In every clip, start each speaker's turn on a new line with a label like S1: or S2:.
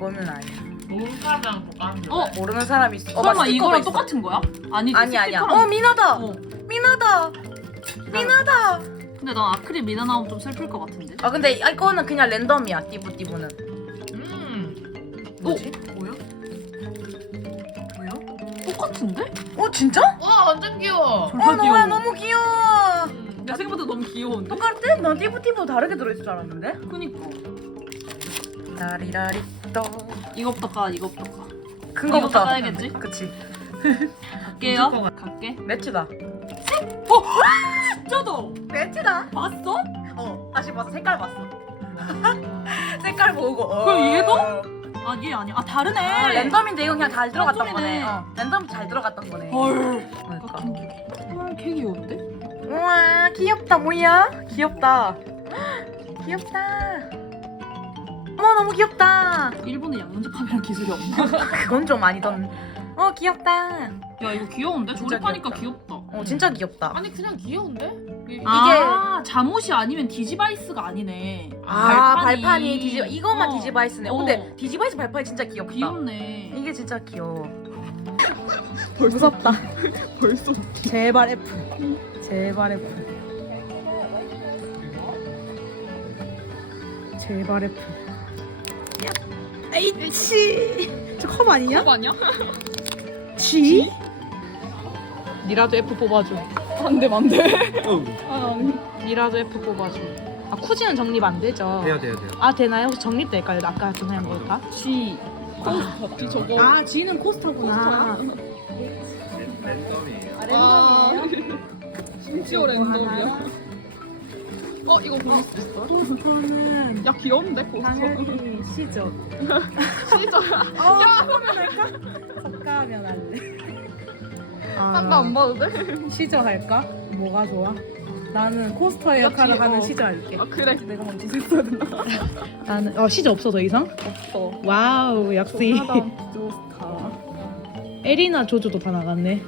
S1: 그거는 아니야.
S2: 모르는 사람이랑 똑같은데.
S3: 어?
S1: 모르는 사람이 있어. 어,
S3: 설마
S1: 맞아, 스티커가
S3: 이거랑
S1: 있어.
S3: 똑같은 거야? 아니지.
S1: 아니 아니야.
S3: 스티커랑-
S1: 어 미나다.
S3: 어.
S1: 미나다. 미나다.
S3: 근데 난 아크릴 미나 나오면 좀 슬플 것 같은데.
S1: 아 근데 이거는 그냥 랜덤이야. 띠부 띠부는.
S2: 음.
S1: 뭐지?
S3: 뭐야? 뭐야? 똑같은데?
S1: 어 진짜?
S2: 와 완전 귀여워.
S1: 어 너야 너무 귀여워.
S3: 음, 내 생각보다 너무 귀여운데?
S1: 똑같아? 난 띠부 띠부 다르게 들어있을 줄 알았는데.
S3: 그니까.
S1: 다리라리 또.
S3: 이거부터 까, 이거부터 까.
S1: 큰
S3: 이거부터
S1: 거부터.
S3: 까야겠지?
S1: 그치.
S3: 갈게요.
S2: 무조건
S3: 갈게.
S1: 매치다.
S3: 진짜다!
S1: 매치다.
S3: 봤어?
S1: 어 다시 봤어. 색깔 봤어. 색깔 보고. 어.
S3: 그럼 얘도? 아, 얘 아니야. 아, 다르네.
S1: 아, 랜덤인데 이거 그냥 잘 들어갔던
S3: 랜덤이네.
S1: 거네. 어, 랜덤 잘 들어갔던 거네.
S3: 헐.
S1: 그러니까.
S3: 헐, 개 귀여운데?
S1: 우와 귀엽다 뭐야? 귀엽다. 귀엽다. 어머 너무 귀엽다.
S3: 일본에 카메라 기술이 없나?
S1: 그건 좀 아니던. 어 귀엽다.
S3: 야, 이거 귀여운데?
S1: 진짜
S3: 조립하니까
S1: 귀엽다.
S3: 귀엽다.
S1: 어 진짜 귀엽다.
S2: 아니 그냥 귀여운데? 이게
S3: 아, 잠옷이 아니면 디지바이스가 아니네.
S1: 아 발판이, 디지 이거만
S3: 어.
S1: 디지바이스네. 어,
S3: 어.
S1: 근데 디지바이스 발판이 진짜 귀엽다.
S3: 귀엽네.
S1: 이게 진짜 귀여워. 무섭다.
S3: 벌써.
S1: 제발 F. 제발 F. 제발 F. 야, H. 저컵 아니냐?
S3: 그거 아니야?
S1: G?
S3: 니라도 F 뽑아줘. 안 돼, 안 돼.
S1: 아, 니라도 F 뽑아줘. 아 쿠지는 정립 안 되죠?
S4: 돼요 돼요 돼요
S1: 아 되나요? 혹시 정립될까요? 아까 전화한 거다?
S3: G. 코스터. 저거.
S1: 아 G는 코스터구나.
S4: 랜덤이에요
S1: 아, 랜덤이에요?
S3: 심지어 랜덤이야. 어, 이거 볼수 있어?
S1: 코스터는
S3: 야, 귀여운데, 코스터.
S1: 당연히 C죠.
S3: 진짜.
S1: 어, 섞으면 할까? 섞으면 할래.
S3: 딴거 안 봐도 돼?
S1: 시저 할까? 뭐가 좋아? 나는 코스터 역할을
S3: 역시,
S1: 하는
S3: 어.
S1: 시저 할게.
S3: 아, 그래. 내가 먼저 했어야 된다.
S1: 나는 어 시저 없어 더 이상?
S3: 없어.
S1: 와우 역시
S3: 조스타.
S1: 에리나 조조도 다 나갔네.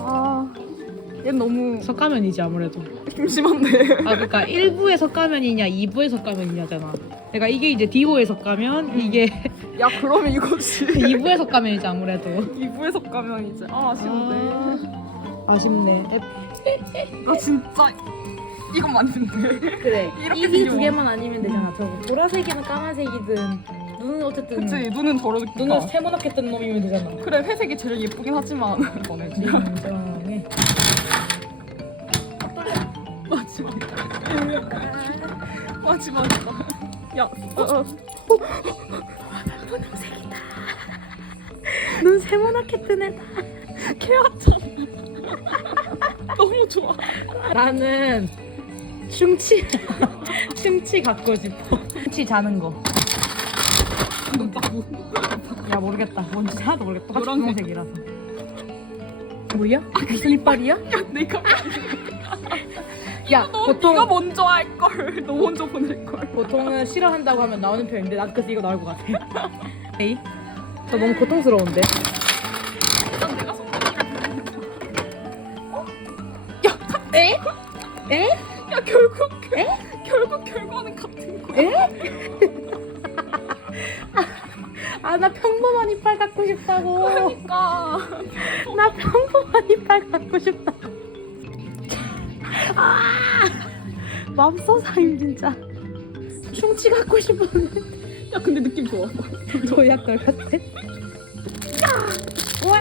S3: 아, 얘 너무
S1: 석가면이지 아무래도.
S3: 심심한데.
S1: 아 그러니까 1부의 석가면이냐 2부의 석가면이냐잖아. 그러니까 이게 이제 디오의 석가면 이게
S3: 야, 그러면 이거지.
S1: 2부의 석가면이지 아무래도.
S3: 2부에서 가면 이제. 아, 아쉬운데.
S1: 아, 아쉽네.
S3: 나 진짜 이건 맞는데.
S1: 그래.
S3: 이렇게
S1: 이두. 개만 아니면 되잖아. 저거 보라색이든 까만색이든 눈은 어쨌든
S3: 그치, 눈은 저렇게.
S1: 눈을 세모나게 뜬 놈이면 되잖아.
S3: 그래, 회색이 제일 예쁘긴 하지만. 이거는
S1: 네.
S3: 진짜.
S1: 진정해.
S3: 마지막. 마지막이다. 야, 어, 어.
S1: 눈 세모나게 뜬 애다.
S3: 케아짱. 너무 좋아.
S1: 나는 충치 충치 갖고 싶어. 충치 자는 거. 야 모르겠다. 뭔지 하나도 모르겠다. 똑같이
S3: 노란색.
S1: 분홍색이라서. 뭐야? 무슨 이빨이야?
S3: 야, 내가.
S1: 야
S3: 너,
S1: 보통
S3: 네가 먼저 할 걸. 너 먼저 보낼 걸.
S1: 보통은 싫어한다고 하면 나오는 표현인데 난 그래서 이거 나올 것 같아. 에이? 저 너무 고통스러운데.
S3: 일단 내가 손가락을.
S1: 에? 에?
S3: 야, 결국.
S1: 에?
S3: 결국 결과는 같은 거야.
S1: 에? 아 나 평범한 이빨 갖고 싶다고. 맙소사임 진짜. 충치 갖고 싶었는데
S3: 야, 근데 느낌 좋아.
S1: 도약걸 같아. 와,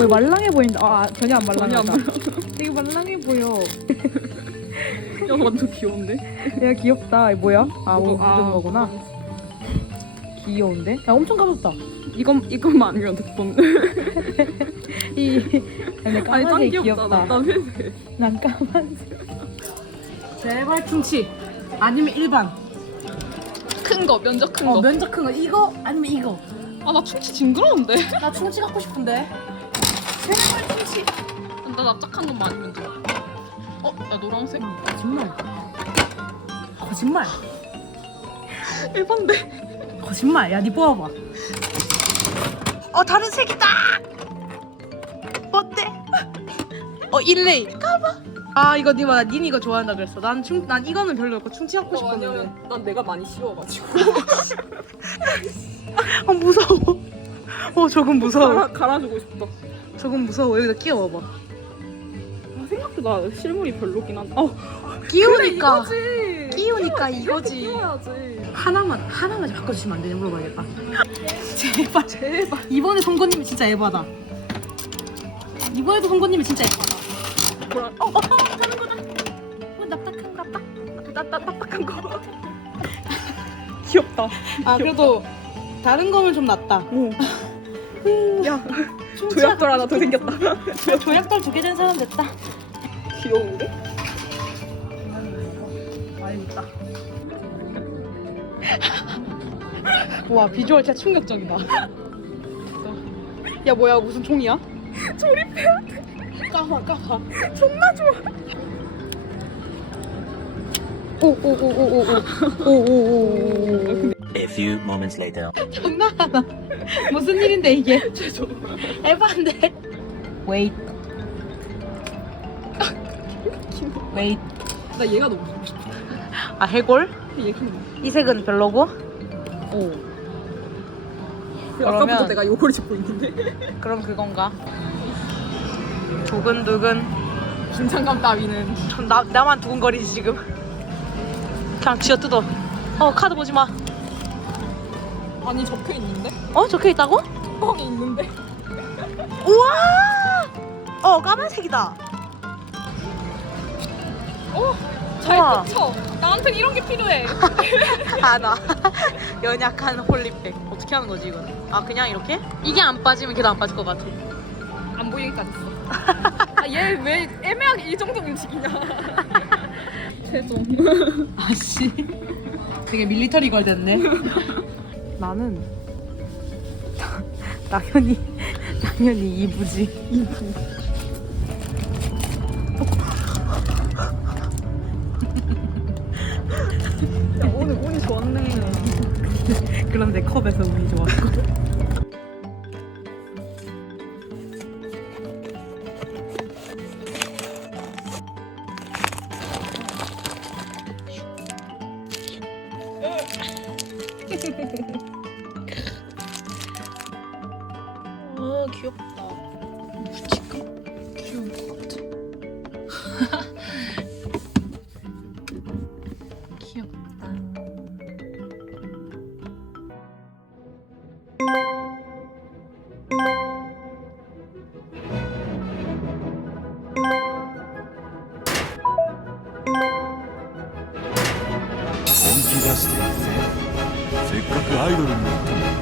S1: 왜 말랑해 보인다. 아 전혀 안
S3: 전혀 안
S1: 말랑하다. 되게 말랑해 보여.
S3: 야, 완전 귀여운데?
S1: 야 귀엽다. 이 뭐야? 아 묻은
S3: 아,
S1: 거구나. 귀여운데? 야 엄청 가볍다.
S3: 이건, 이것만 아니면 됐던.
S1: 이 근데
S3: 아니, 짱
S1: 까만색
S3: 귀엽다.
S1: 귀엽다.
S3: 난
S1: 까만색. 제발 충치. 아니면 일반.
S3: 큰 거, 면적 큰
S1: 어
S3: 거.
S1: 면적 큰 거 이거 아니면 이거.
S3: 아, 나 충치 징그러운데?
S1: 나 충치 갖고 싶은데. 제발 충치.
S3: 나 납작한 것만 아니면 돼. 어? 야, 노란색?
S1: 거짓말. 거짓말.
S3: 일반데.
S1: 거짓말. 야, 니 뽑아봐. 어, 다른 색이다. 어, 일레이. 까봐. 아 이거 니가 닌 이거 좋아한다 그랬어. 난 충, 난 이거는 별로였고 충치 갖고 싶었는데.
S3: 왜냐면 난 내가 많이 씌워가지고
S1: 아 무서워. 어 저건 무서워.
S3: 갈아, 갈아주고 싶다
S1: 저건 무서워. 여기다 끼워봐.
S3: 아, 생각보다 실물이 별로긴 한데 어
S1: 끼우니까
S3: 이거지
S1: 끼우니까 이거지.
S3: 끼워야지
S1: 하나만 하나만 좀 바꿔주시면 안 되냐 물어봐야겠다. 제발 제발. 이번에 선거님이 진짜 에바다. 이번에도 선거님이 진짜 에바다.
S3: 뭐라
S1: 어, 어, 가는 거다. 어, 납작한 납작. 납, 납작한 거.
S3: 귀엽다
S1: 아 그래도 다른 거면 좀 낫다.
S3: 야 조약돌 하나 더 생겼다
S1: 조약돌 두개 된 사람 됐다.
S3: 귀여운데?
S1: 와 비주얼 진짜 충격적이다. 야 뭐야 무슨 총이야? 조립해야 돼. 까봐 까봐.
S3: 존나 좋아
S1: 오오오오오오오오오오.
S5: A few moments later.
S1: 장난하나? 무슨 일인데 이게? 에반데. Wait. Wait.
S3: 나 얘가 너무 보고 싶어
S1: 아 해골?
S3: 얘가 너무
S1: 이 색은 별로고?
S3: 오
S1: 그러면-
S3: 아까부터 내가 요걸 짚고 있는데
S1: 그럼 그건가? 두근두근.
S3: 긴장감 따위는
S1: 전 나, 나만 두근거리지 지금. 그냥 쥐어 뜯어. 어 카드 보지 마.
S3: 아니 적혀 있는데?
S1: 어 적혀 있다고?
S3: 뚜껑에 있는데
S1: 우와! 어 까만색이다.
S3: 잘
S1: 우와.
S3: 꽂혀 나한텐 이런 게 필요해
S1: 하나. 연약한 홀리백. 어떻게 하는 거지 이건? 아 그냥 이렇게? 이게 안 빠지면 걔도 안 빠질 것 같아.
S3: 안 보이기까지 했어 아 얘 왜 애매하게 이 정도 움직이냐 최종
S1: 아씨. 되게 밀리터리 걸 됐네. 나는 당연히 당연히 이부지. 이부.
S3: 야 오늘 운이 좋았네
S1: 내 컵에서 운이
S6: してやるぜせっかくアイドルになったん。だよ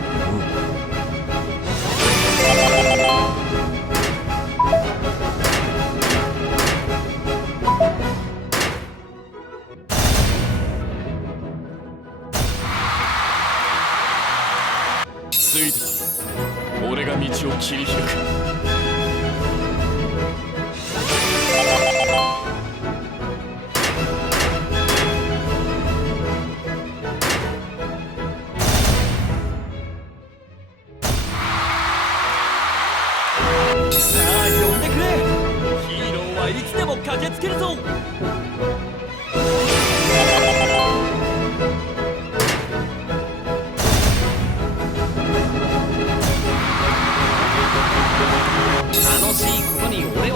S6: ついてこ俺が道を切り開く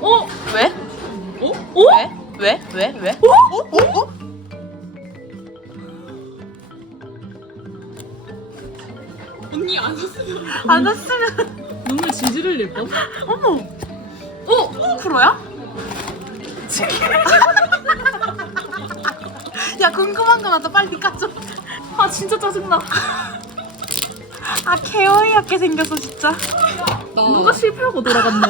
S3: 어?
S1: 왜?
S3: 어?
S1: 왜? 왜? 왜? 왜? 어? 어? 어?
S3: 언니 안 썼으면
S1: 안 왔으면
S3: 눈물 질질 흘릴 뻔?
S1: 어머 어? 쿠로야? 야 궁금한 거 나도 빨리 까줘
S3: 아 진짜 짜증나
S1: 아 개어이없게 생겼어 진짜.
S2: 누가 실패하고 돌아갔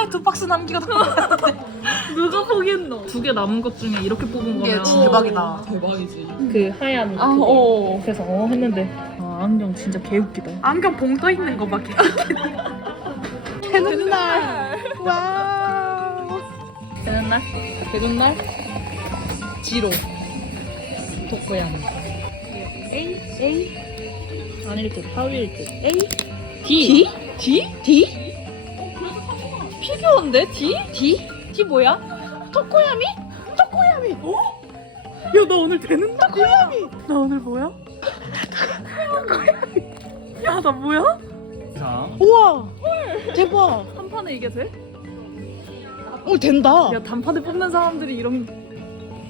S2: 노?
S1: 누가 두 박스 남기고.
S2: 누가 포기했노? 두 개 남은 것 중에 이렇게 뽑은
S1: 이게
S2: 거면
S1: 대박이다.
S2: 그 하얀
S1: 아,
S2: 그거.
S1: 어.
S2: 그래서 어 했는데 아 안경 진짜 개웃기다
S1: 안경 봉 떠 있는 거 밖에. 되는 날. 와우.
S2: 되는 날? 되는 날?
S1: 지로.
S2: 독고양 A? A? 아닐 듯 하위일 듯 A? D?
S1: D? D?
S2: 피규어인데 D?
S1: D?
S2: D 뭐야?
S1: 토코야미? 토코야미. 어? 야, 나 오늘 되는 토코야미. 나 오늘 뭐야? 토코야미. 야, 나 뭐야? 우와. 대박.
S2: 한 판에 이게 돼?
S1: 오, 된다.
S2: 야 단판에 뽑는 사람들이 이런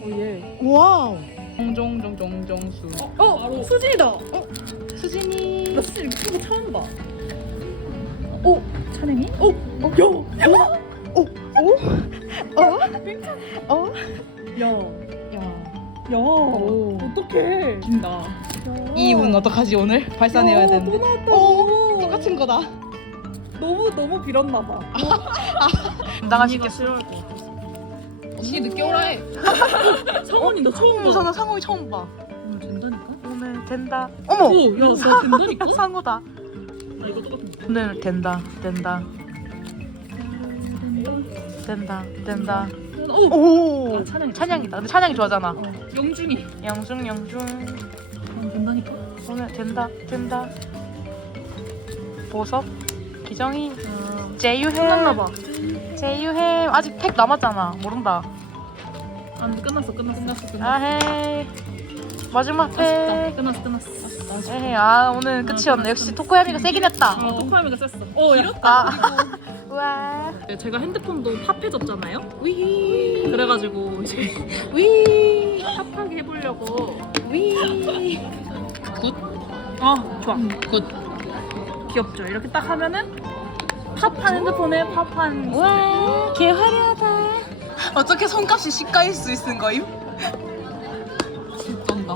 S2: 오 예
S1: 와우.
S2: 종종종종종수 어? 수진이다 어?
S1: 수진이.
S2: 나 수진 이렇게 거 처음 봐 오! 찬행이? 오!
S1: 어? 야. 어? 어? 어? 어?
S2: 야
S1: 야.
S2: 야, 어떡해. 긴다.
S1: 이운 어떡하지 오늘? 발산해야 되는데.
S2: 또 나왔다.
S1: 어, 똑같은 거다.
S2: 너무 너무 빌었나 봐.
S1: 당하시겠어.
S3: 언니 늦게 오라 해.
S2: 성원이 너 처음
S1: 무서 나 상호이 처음 봐.
S2: 오늘 된다니까?
S1: 오늘 된다. 어머.
S2: 오, 야, 너 된다니까?
S1: 상호다. 오늘 된다. 된다. 된다. 된다.
S2: 오!
S1: 오.
S2: 아, 찬양이.
S1: 찬양이다. 근데 찬양이 좋아하잖아.
S2: 어, 영준이.
S1: 영중 영중.
S2: 아, 된다니까?
S1: 오늘 된다. 된다. 보석. 기정이.
S2: 아,
S1: 제유해.
S2: 끝났나 봐.
S1: 제유해. 아직 팩 남았잖아. 모른다.
S2: 안 끝났어, 끝났어. 끝났어, 끝났어.
S1: 아헤이. 마지막. 팩.
S2: 끝났어, 끝났어.
S1: 에헤이. 아 오늘 끝이었네. 역시 토코야미가 세긴 했다.
S2: 어, 토크하미가 셌어. 어, 야.
S1: 아. 와.
S2: 제가 핸드폰도 팝해졌잖아요.
S1: 위.
S2: 그래가지고 이제
S1: 위.
S2: 팝하게 해보려고.
S1: 위.
S2: 아, 좋아. 굿. 귀엽죠? 이렇게 딱 하면은 팝한 핸드폰에 팝한
S1: 와. 개 화려하다. 어떻게 손값이 시가일 수 있는 거임?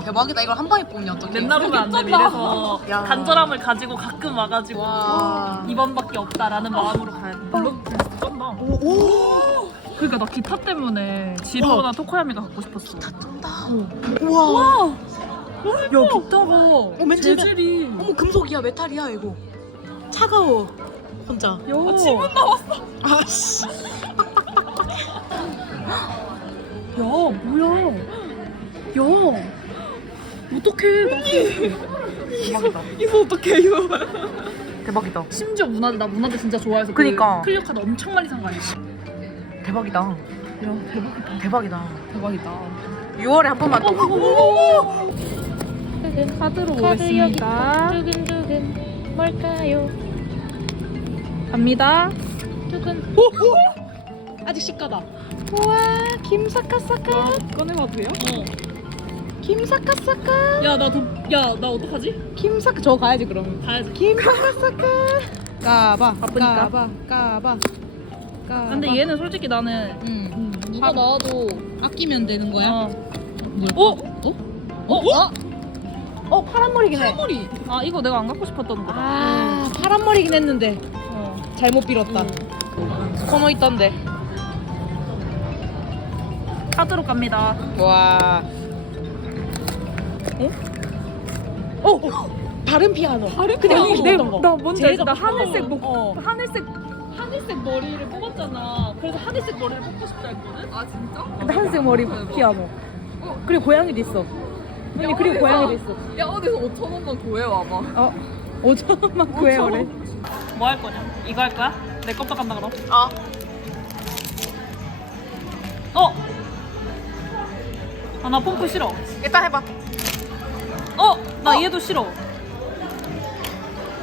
S1: 대박이다. 이걸 한 방에 뽑냐 어떻게?
S2: 맨날 오면 안 돼. 이래서
S1: 야.
S2: 간절함을 가지고 가끔 와가지고
S1: 와.
S2: 이번밖에 없다라는 마음으로 가야 돼. 물론 진짜 쩐다.
S1: 오.
S2: 그러니까 나 기타 때문에 지로나 토코야미가 갖고 싶었어.
S1: 쩐다. 우와.
S2: 야 기타가
S1: 맨 처음에-
S2: 재질이
S1: 어머 금속이야 메탈이야 이거. 차가워. 혼자.
S2: 야 아, 지문 나왔어.
S1: 아씨.
S2: 야 뭐야? 야 어떡해? 나
S1: 대박이다.
S2: 이거 어떡해 이거?
S1: 대박이다.
S2: 심지어 문화재 나 문화재 진짜 좋아해서
S1: 그니까.
S2: 그 클리어 카드 엄청 많이 산 거 아니야?
S1: 대박이다.
S2: 야 대박이다.
S1: 대박이다.
S2: 대박이다.
S1: 6월에 한 번만 또.
S2: 카드로 오겠습니다.
S1: 두근두근 뭘까요?
S2: 갑니다.
S1: 두근. 오, 오! 아직 시가다. 우와 김사카사카.
S2: 꺼내봐도 돼요? 어.
S1: 김사카사카.
S2: 야, 나 돈, 야, 나 어떡하지?
S1: 김사카 저 가야지 그럼.
S2: 가야지.
S1: 김사카사카. 까봐.
S2: 바쁘니까.
S1: 까봐. 까봐. 까봐.
S2: 근데 얘는 솔직히 나는
S1: 응.
S2: 누가 나와도
S1: 아끼면 되는 거야?
S2: 어.
S1: 어?
S2: 어? 어?
S1: 어 파란 머리긴 해.
S2: 머리. 아, 이거 내가 안 갖고 싶었던 거다.
S1: 아 파란 머리긴 했는데
S2: 어.
S1: 잘못 빌었다. 코너 있던데.
S2: 카드로 갑니다.
S1: 와. 어? 어? 다른 피아노. 다른
S2: 그냥
S1: 피아노.
S2: 내,
S1: 어떤 거?
S2: 나 뭔지 알지? 나. 하늘색 목,
S1: 어.
S2: 하늘색, 하늘색 머리를 뽑았잖아. 그래서 하늘색 머리를 뽑고 싶다 했거든? 아, 진짜?
S1: 근데 하늘색 머리 피아노. 그리고 고양이도 있어. 언니 그리고 고양이도 있어.
S3: 야 어디서 5천 원만 구해와봐.
S1: 어? 5천원만 구해오래.
S2: 뭐 할 거냐? 이거 할 거야? 내 것도 간다 그럼.
S1: 어.
S2: 어! 아, 나 pom프 싫어.
S1: 일단 해봐.
S2: 어! 나 얘도 싫어.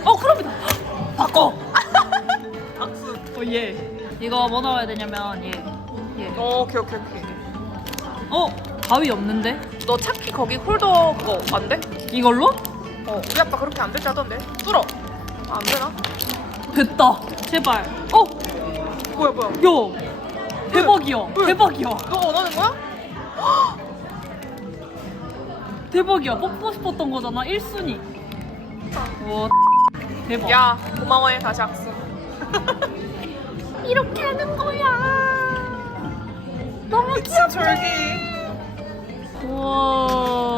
S2: 어, 크롬이다! 바꿔! 악수. 어, 얘. 이거 뭐 넣어야 되냐면, 얘. 얘.
S1: 오케이 오케이 오케이.
S2: 어? 가위 없는데?
S1: 너 차키 거기 홀더 그거 안 돼?
S2: 이걸로?
S1: 어. 우리 아빠 그렇게 안 되지 하던데. 뚫어. 아, 안 되나?
S2: 됐다. 제발. 어!
S1: 뭐야 뭐야.
S2: 야! 대박이야. 대박이야.
S1: 너 원하는 거야?
S2: 대박이야. 뽑고 싶었던 거잖아. 1순위. 와, 대박.
S3: 야 고마워요 다시 악수
S2: 이렇게 하는 거야. 너무 귀엽지?
S3: 우와.